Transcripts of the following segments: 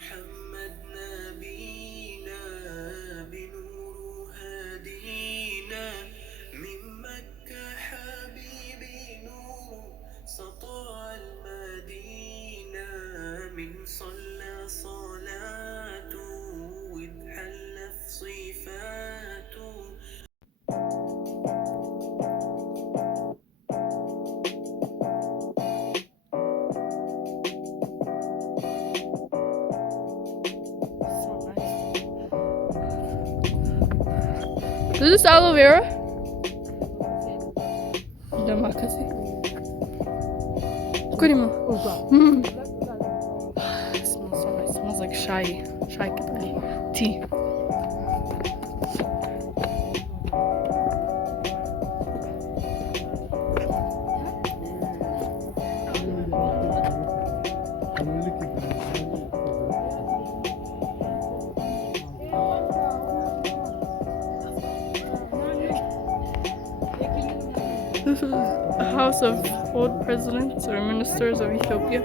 محمد نبينا بنور هدينا من مكة حبيبي نور سطع المدينة من صلى صلاته واتحلى في صفاته. Is this aloe vera? Democracy. Kurima. It smells so nice. It smells like chai tea. This is a house of old presidents or ministers of Ethiopia.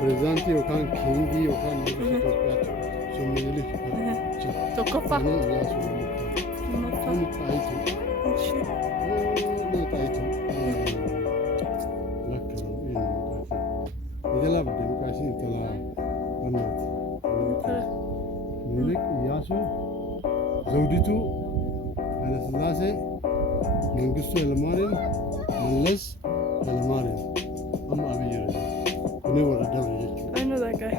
Prezidenti yookaan kiingii yookaan mootummaa Itoophiyaatti Somaliilee Tokkoffaa. ዘውዲቱ ኃይለሥላሴ መንግስቱ ኃይለማርያም መለስ ኃይለማርያም amma abiyyi kuni warra dabre jechuudha. I know that guy.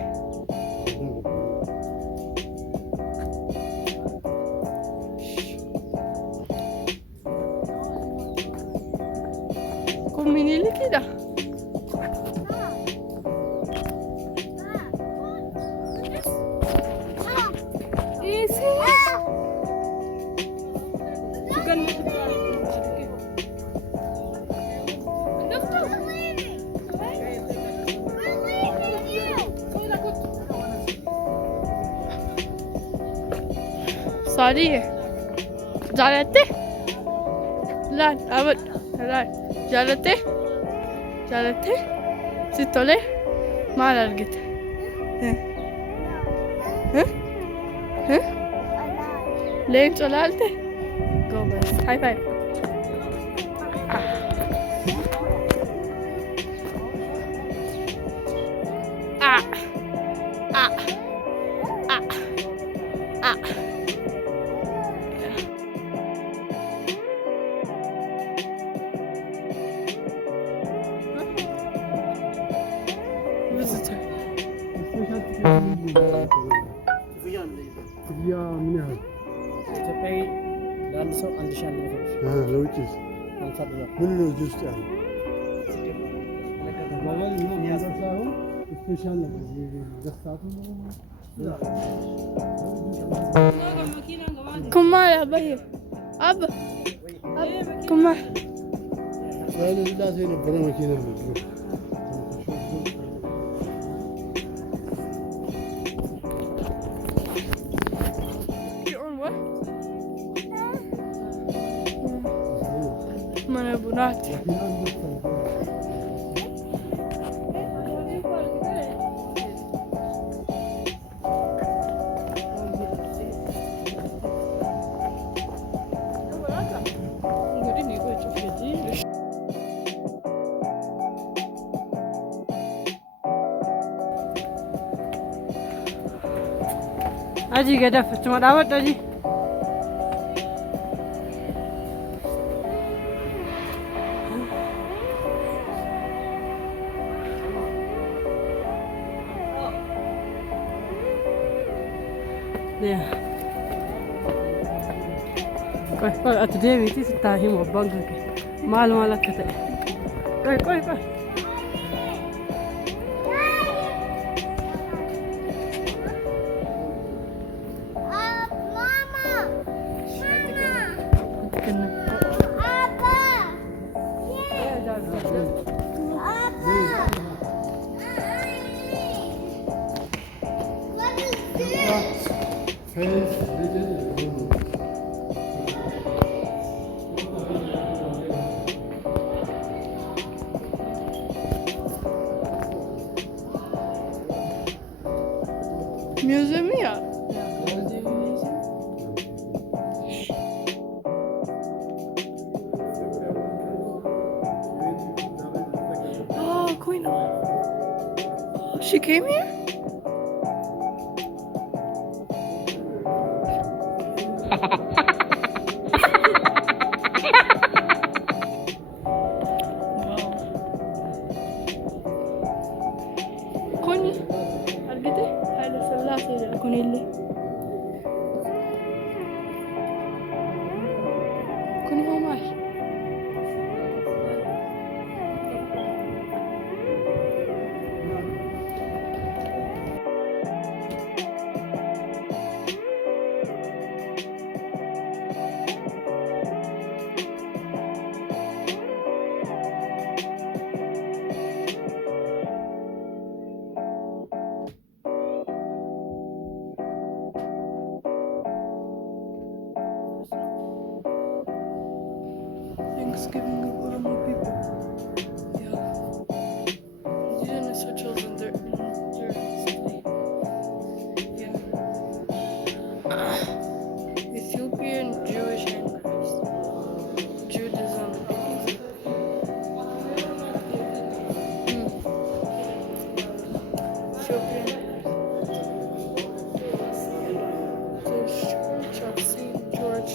Kuminilikida. Sorry. Jalate? Lan, abad. Lan. Jalate? Jalate? Sitole? Mal argit. Huh? Lane cholalte? Go bus. High five. Ah. Ah. Ah. Ah. Visitor. ክፍያ ምን ያህል? ኢትዮጵያዊ ለአንድ ሰው 1100 ብር። ለውጭስ? 50 ዶላር። ምን ነው እዚህ ውስጥ ያለው? ባባል እና ማዘር ሳይሆን ስፔሻል ነው ገስታቱ Kumar abay. Ab. Kumar. ኃይለሥላሴ የነበረ መኪና ነው። You're on what? Mana bunat. Aji gadaf cuma dapat aji. Ya. Koi at dia itu setahi mau bangga ke. Mal kata. Koi. Face, She came here? Kuni argite Haile Sellaasee jedha kunillee. Kuni hoo maali? Thanksgiving of Oromo people. Yeah. Indigenous rituals and their yeah. Ethiopian Jewish handcrafts. Judaism. Ethiopian. The Church of St. George.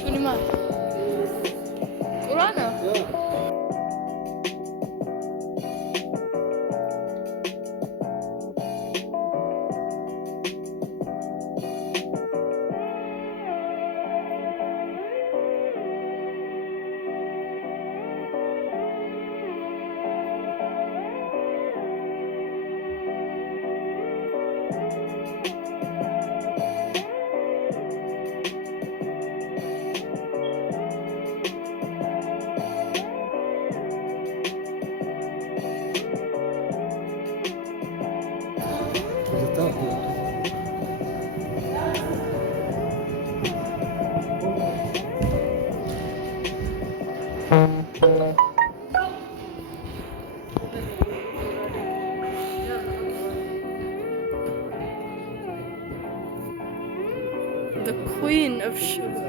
Kunima. Qurana. The Queen of Sugar.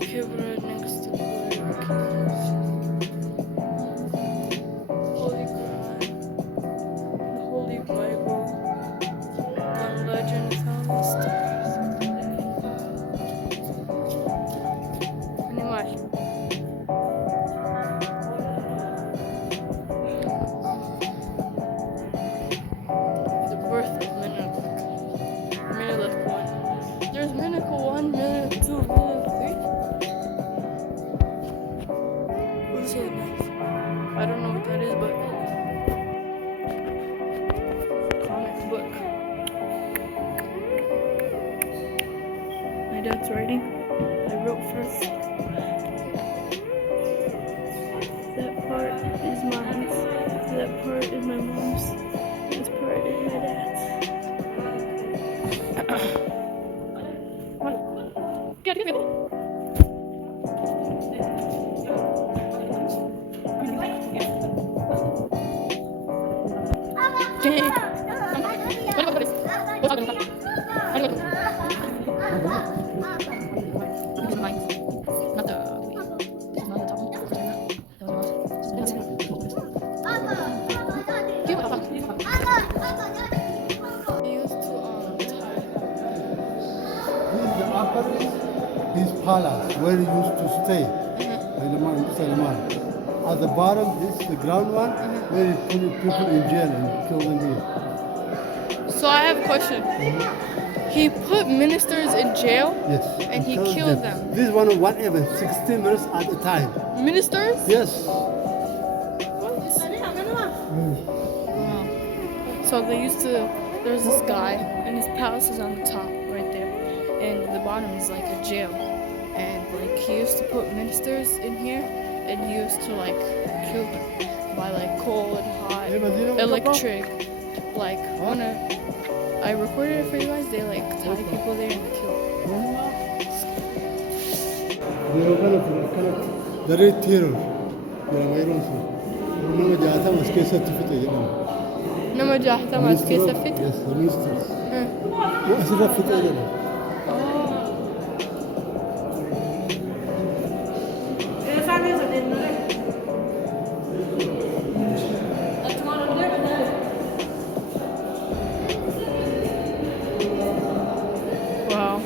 Kibra next to Holy Quran, the Holy Bible, one legend found stars. Animal. The birth of Menelik 1. There's Menelik 1, Menelik 2, Menelik 3. This is nice. I don't know what that is, but comic book. My dad's writing. I wrote first. That part is mine. That part is my mom's. This part is my dad's. Get it. His palace, where he used to stay. At the bottom is the ground one, where he put people in jail and killed them here. So I have a question. He put ministers in jail Yes. and he killed them. This is one of whatever, 16 minutes at a time. Ministers? Yes. So they used to, there's this guy and his palace is on the top right there. And the bottom is like a jail. And like he used to put ministers in here and he used to like kill them by like coal and hot Hey, but you know what, electric. Like when I recorded it for you guys, they like tie people there and kill. Dari terror. Nama Iran sir. Nama jahatan mas keessatti fixe jedhama. Nama jahatama as keessa fixe. Yes, the ministers. Asirra fixe jedhama. Wow.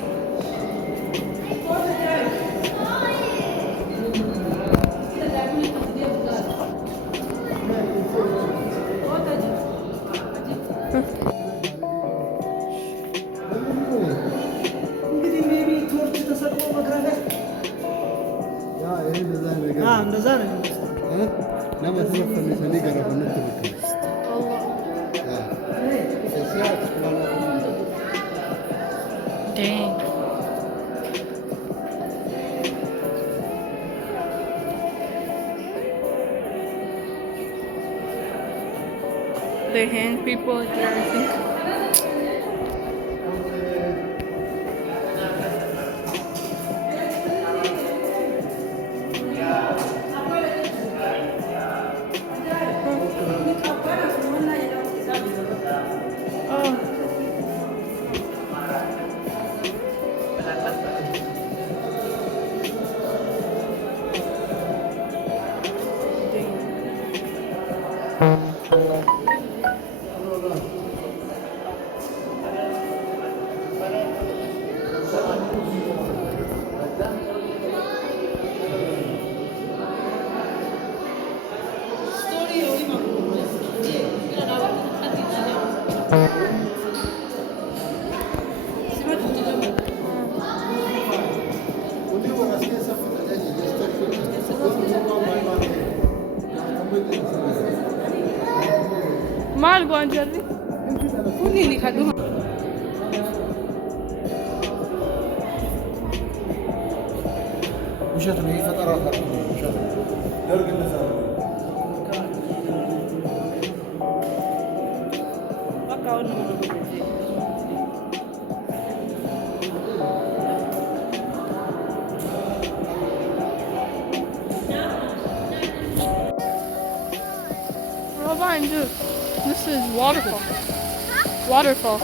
Ya, ini design ነገር እንደዛ ነው የሚመስለው። ለመስራት ፈንሰኒ ገረፈነት ትልከስ Dang. They hang people here, I think. Oh. Mal go and Jerry. ውሸት ነው የፈጠራ ታሪክ ነው ውሸት ነው ደርግ እንደዛ ነው Robin, dude, this is waterfall. Waterfall.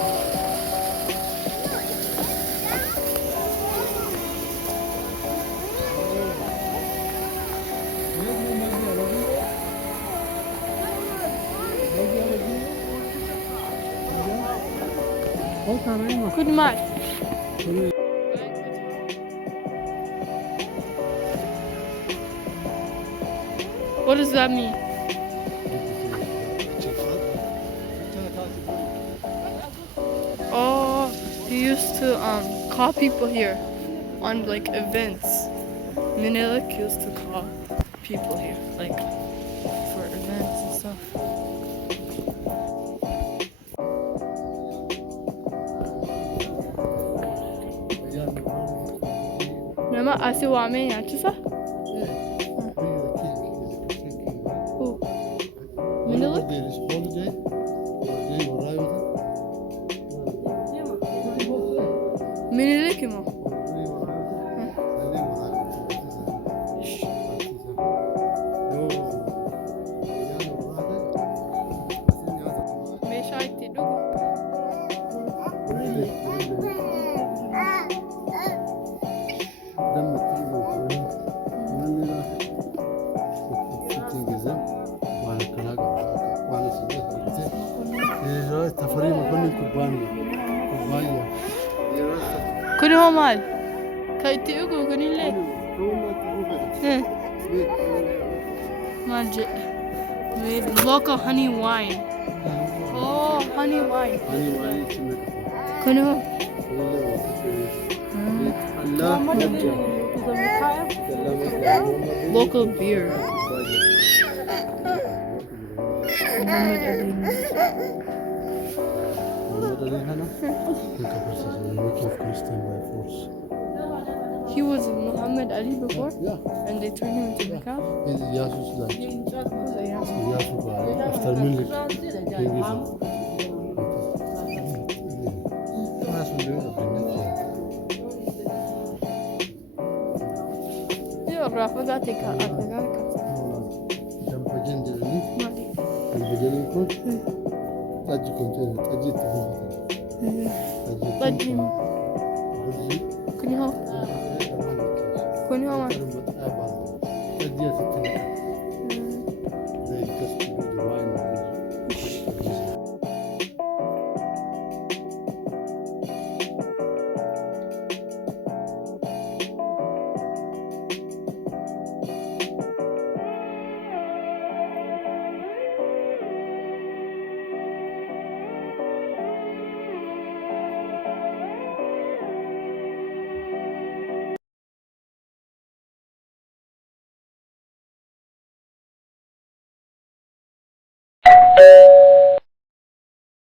Good night. What does that mean? Oh, he used to call people here on like events. Minilik used to call people here like for events and stuff. Nama asiwame yanchisa? Who? Minilik? There is holiday. They arrive. Minilik mo? Meeshaa itti dhugu. تفريم كل كوبانيا Kuni ho maal? Ka itti dhugu kunillee? Maal jedhe? Local honey wine. Oh, honey wine. Kuni ho? Local beer. Muhammad Ali. He was Muhammad Muhammad Ali before? Yeah. And they turned him into the cow? He's Yasu's like. Yasu after Milik. Io avrò pagato a pagare cazzo. Jampagen jelly. Ma lì. Jampagen kon. Taji container. Taji tahu. Taji. Can you help? Can you help? Taji asitna.